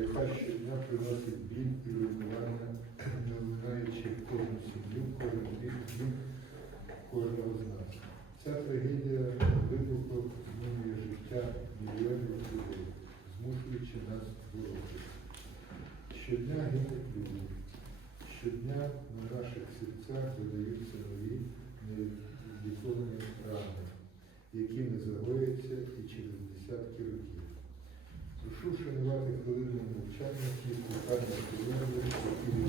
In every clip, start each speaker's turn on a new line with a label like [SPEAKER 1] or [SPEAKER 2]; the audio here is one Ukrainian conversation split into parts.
[SPEAKER 1] яка щодня приносить біль і руйнування, не оминаючи кожну сім'ю, кожен рік, кожного з нас. Ця трагедія глибоко змінює життя мільйонів людей, змушуючи нас боротися. Щодня гинуть люди. Щодня на наших серцях видаються нові невліковані рани, які не загояться і через десятки років. Хвилину мовчання ті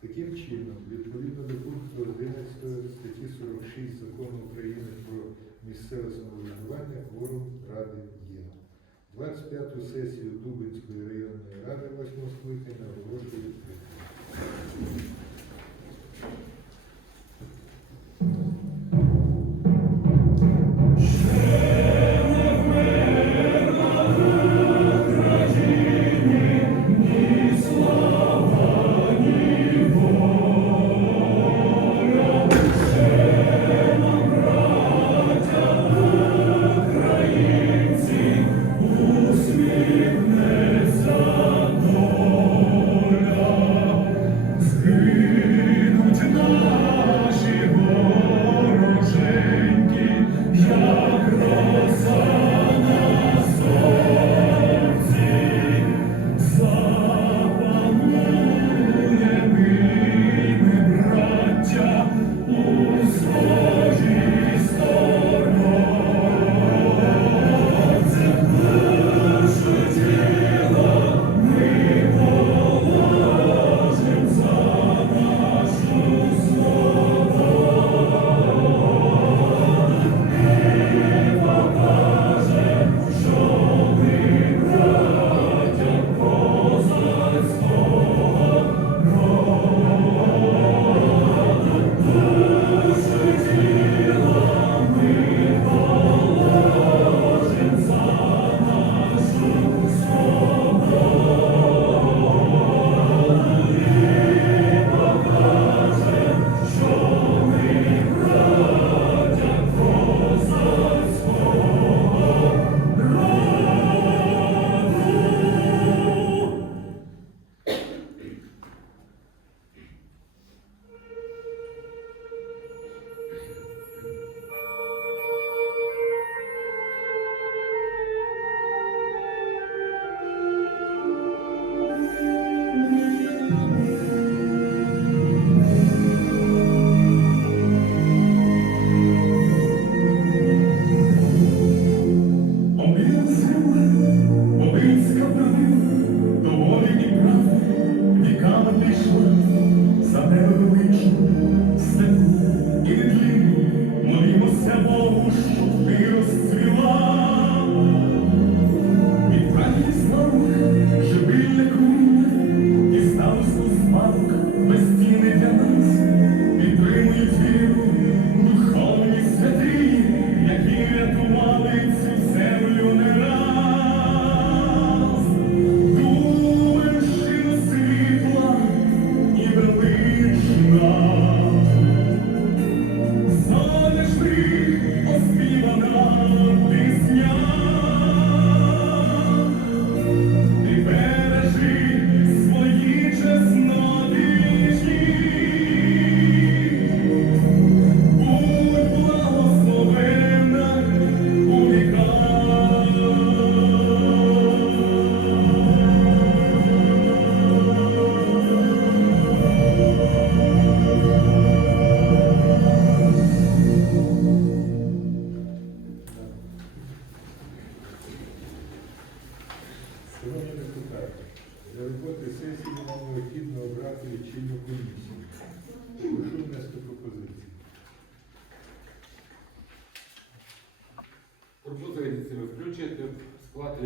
[SPEAKER 1] Таким чином, відповідно до пункту 11 статті 46 Закону України про місцеве самоврядування, кворум Ради є. 25-ту сесію Дубинської районної ради 8 скликання оголошую відкритою.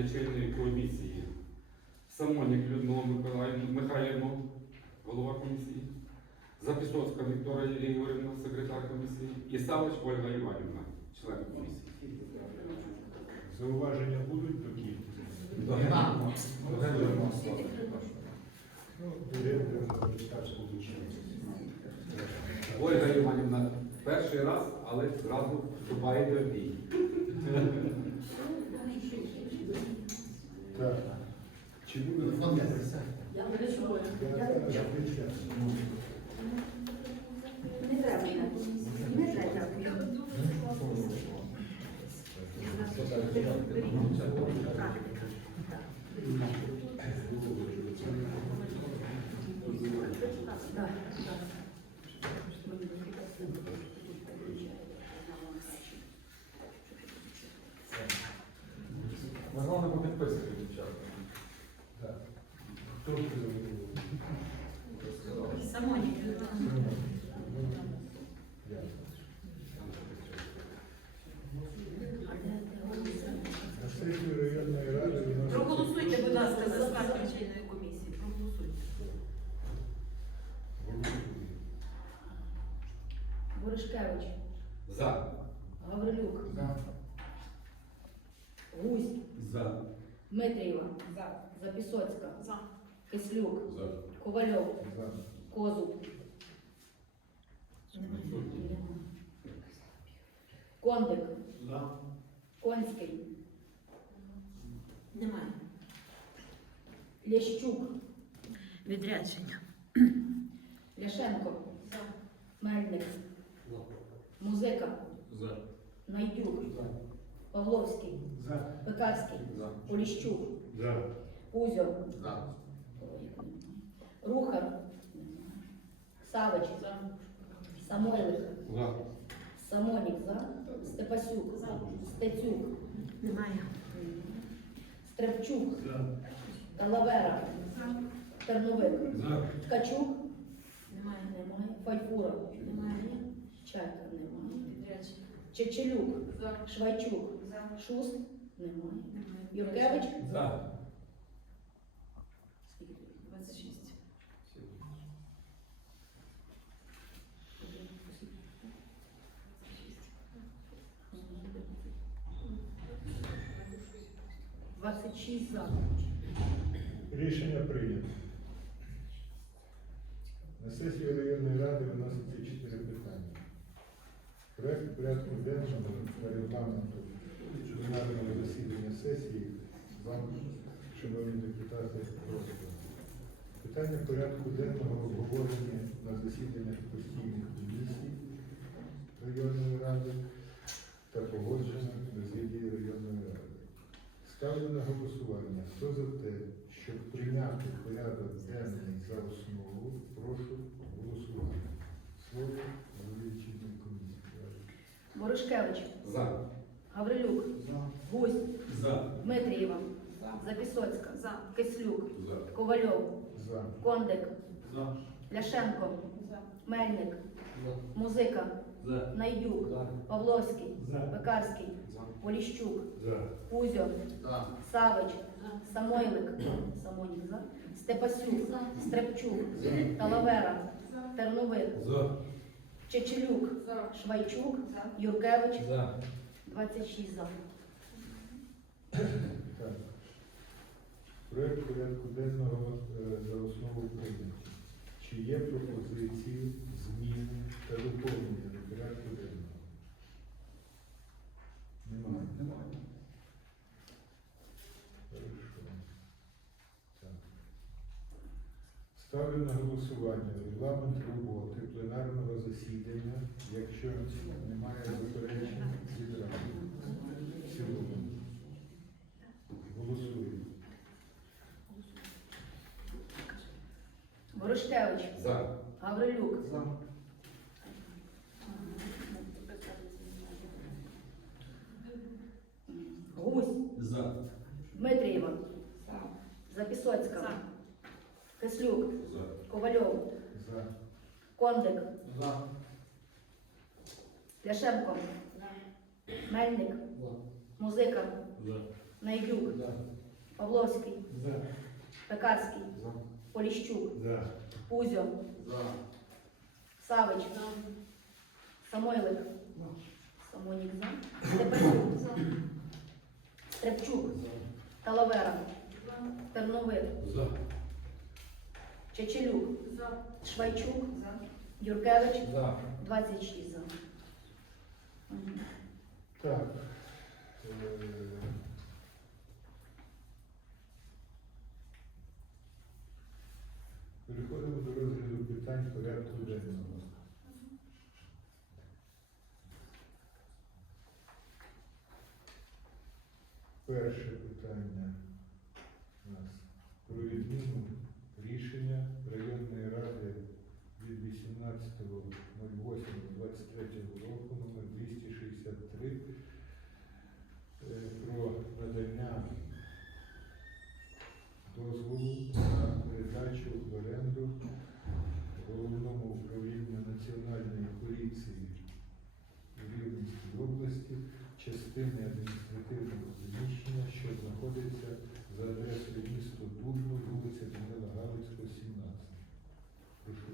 [SPEAKER 2] Лічильної комісії Самонік Людмилу Миколаївну Михайлівну, голова комісії, Запісоцька Вікторія Ігорівна, секретар комісії, і Савич Ольга Іванівна, член комісії.
[SPEAKER 1] Зауваження будуть до кількості? Ну, вчилища.
[SPEAKER 2] Ольга Іванівна перший раз, але зразу вступає до дій.
[SPEAKER 1] Так. Чи буде
[SPEAKER 3] Я
[SPEAKER 1] зараз відповідаю.
[SPEAKER 3] Не треба. Не треба.
[SPEAKER 4] Головне буде підписати дівчата.
[SPEAKER 1] Так. Хто ж це зробив?
[SPEAKER 3] Самоні.
[SPEAKER 1] На сесію районної ради виноситься-
[SPEAKER 5] Проголосуйте, будь ласка, за склад лічильної комісії. Проголосуйте.
[SPEAKER 1] Голосуємо.
[SPEAKER 3] Боришкевич,
[SPEAKER 2] За.
[SPEAKER 3] Гаврилюк, Гусь,
[SPEAKER 2] За.
[SPEAKER 3] Дмитрієва, Запісоцька,
[SPEAKER 5] За.
[SPEAKER 3] Кислюк, Ковальов,
[SPEAKER 1] За.
[SPEAKER 3] Козуб, Кондик, Конський,
[SPEAKER 5] Немає.
[SPEAKER 3] Лящук,
[SPEAKER 5] Відрядження.
[SPEAKER 3] Ляшенко, Мельник, Музика, Найдюк, Павловський,
[SPEAKER 1] За.
[SPEAKER 3] Пекарський, Поліщук,
[SPEAKER 1] За.
[SPEAKER 3] Кузьов, Рухар, Савич, Самойлик, Самонік, за, Степасюк, Стецюк,
[SPEAKER 5] Немає.
[SPEAKER 3] Стрепчук, Талавера, Терновик, Ткачук,
[SPEAKER 5] Немає.
[SPEAKER 3] немає, Файфура,
[SPEAKER 5] Немає.
[SPEAKER 3] Чайка,
[SPEAKER 5] Відрядження.
[SPEAKER 3] Чечелюк, Швайчук, Шуст, немає, Юркевич, скільки тут?
[SPEAKER 5] 26.
[SPEAKER 3] Двадцять шість за.
[SPEAKER 1] Рішення прийнято. На сесію районної порядку денного та регламенту пленарного засідання сесії вам, шановні депутати, розгляду. Питання порядку денного обговорення на засіданнях постійних комісій районної ради та погодження президії районної ради. Ставлю на голосування. Хто за те, щоб прийняти порядок денний за основу, прошу голосувати. Слово комісії.
[SPEAKER 3] Боришкевич,
[SPEAKER 2] За.
[SPEAKER 3] Гаврилюк, Гусь, Дмитрієва, Запісоцька,
[SPEAKER 5] За.
[SPEAKER 3] Кислюк, Ковальов,
[SPEAKER 1] За.
[SPEAKER 3] Кондик, Ляшенко, Мельник, Музика, Найдюк, Павловський, Пекарський, Поліщук,
[SPEAKER 1] За.
[SPEAKER 3] Кузьо, Савич, Самойлик, Самонік, за, Степасюк, Стрепчук, Талавера, Терновик, Чечелюк, Швайчук, Юркевич, За. 26 за.
[SPEAKER 1] Так. Проект порядку денного е, за основу прийнятий. Чи є пропозиції, зміни та доповнення до порядку денного? Немає. Хорошо. Так. Ставлю на голосування регламент роботи засідання, якщо немає заперечень, відразу. В цілому. Голосуємо.
[SPEAKER 3] Боришкевич,
[SPEAKER 2] За.
[SPEAKER 3] Гаврилюк, Гусь, Дмитрієва, Кислюк, Ковальов,
[SPEAKER 1] За.
[SPEAKER 3] Кондик, Ляшенко, Мельник, Музика, Найдюк, Павловський, Пекарський, Поліщук, Пузьо, Савич, Самойлик, Самонік за, Степанюк, Стрепчук, Талавера, Терновик, Чечелюк, Швайчук, Юркевич, 26 за.
[SPEAKER 1] Так. е, Переходимо до розгляду питань порядку денного. Перше питання у нас про відміну рішення районної ради від 18.08.23 року номер 263 е, про надання дозволу на передачу в оренду головному управлінню Національної поліції у Рівненській області частини адміністративного приміщення, що знаходиться за адресою місто Дубно, вулиця Данила Галицького, 17. Прошу.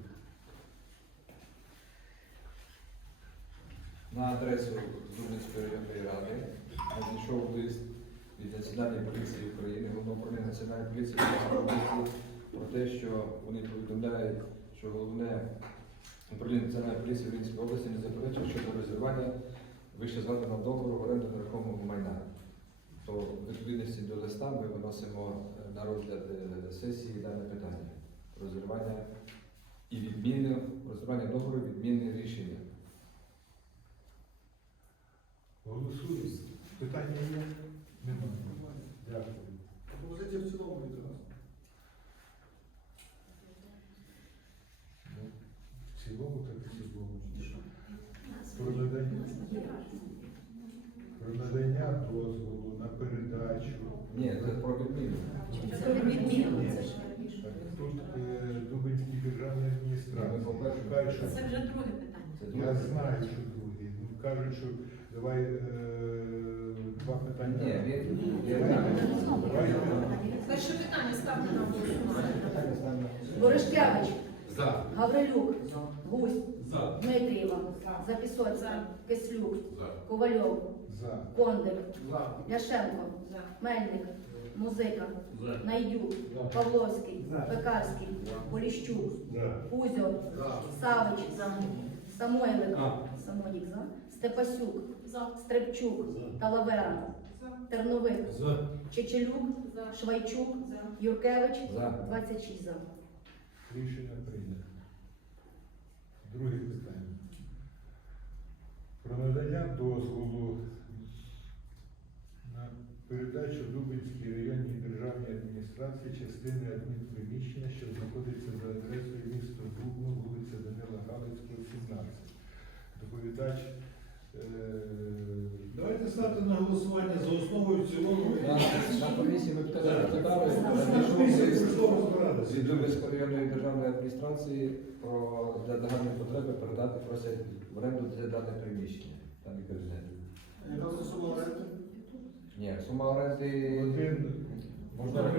[SPEAKER 4] На адресу Дубницької районної ради надійшов лист від Національної поліції України, головного управління Національної поліції області про те, що вони повідомляють, що головне управління Національної поліції Рівненської області не заперечує щодо розірвання вище згаданого договору в оренду нерухомого майна. То відповідності до листа ми виносимо е, на розгляд е, сесії дане питання. Розірвання і відміни, розірвання договору, відмінне рішення.
[SPEAKER 1] Голосуємо. Питання є? Немає. Дякую.
[SPEAKER 6] Пропозиція в цілому від нас.
[SPEAKER 1] Ну, В цілому, так і в цілому. Про надання, про надання дозволу на передачу.
[SPEAKER 4] Ні, це про відміну.
[SPEAKER 3] Це відміну.
[SPEAKER 1] Ні. Тут е, Дубинській державній адміністрації. Кажуть, що
[SPEAKER 5] Це вже друге питання.
[SPEAKER 1] Я знаю, що другі. Ну, кажуть, що давай е, два питання.
[SPEAKER 4] Ні, він-
[SPEAKER 1] Давай,
[SPEAKER 5] Перше питання ставлю на голосування.
[SPEAKER 3] Боришкевич,
[SPEAKER 2] За.
[SPEAKER 3] Гаврилюк, Гусь,
[SPEAKER 2] За.
[SPEAKER 3] Дмитрієва, Запісоцька, Кислюк, Ковальов,
[SPEAKER 1] За.
[SPEAKER 3] Кондик,
[SPEAKER 6] За.
[SPEAKER 3] Ляшенко,
[SPEAKER 5] За.
[SPEAKER 3] Мельник, Музика, Найдюк, Павловський, Пекарський, Поліщук,
[SPEAKER 1] За.
[SPEAKER 3] Пузьо,
[SPEAKER 6] За.
[SPEAKER 3] Савич, Самойлик,
[SPEAKER 2] За.
[SPEAKER 3] Самонік за, Степасюк, Стрепчук, Талавера, Терновик, Чечелюк, Швайчук, Юркевич,
[SPEAKER 4] За.
[SPEAKER 3] 26 за.
[SPEAKER 1] Рішення прийнято. Друге питання. Про надання дозволу на передачу Дубинській районній державній адміністрації частини адмінприміщення, Доповідач е,
[SPEAKER 6] Давайте ставте на голосування за основу і в цілому.
[SPEAKER 4] На, комісії ми
[SPEAKER 6] розбиратися.
[SPEAKER 4] від Дубинської державної адміністрації про для загальної потреби передати просять в оренду це дане приміщення. Там і кабінет.
[SPEAKER 6] Яка сума оренди?
[SPEAKER 4] Ні, сума оренди
[SPEAKER 1] один
[SPEAKER 4] можна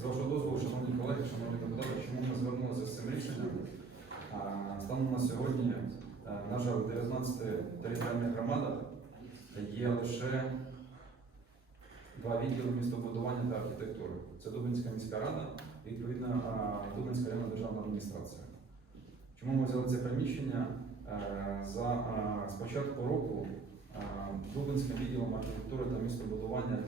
[SPEAKER 7] З вашого дозволу, шановні колеги, шановні депутати, чому ми звернулися з цим рішенням? А, Станом на сьогодні, е, на жаль, в 19 територіальних громадах є лише два відділи містобудування та архітектури. Це Дубинська міська рада і відповідно а, Дубинська районна державна адміністрація. Чому ми взяли це приміщення? Е, За з року Дубинським відділом архітектури та містобудування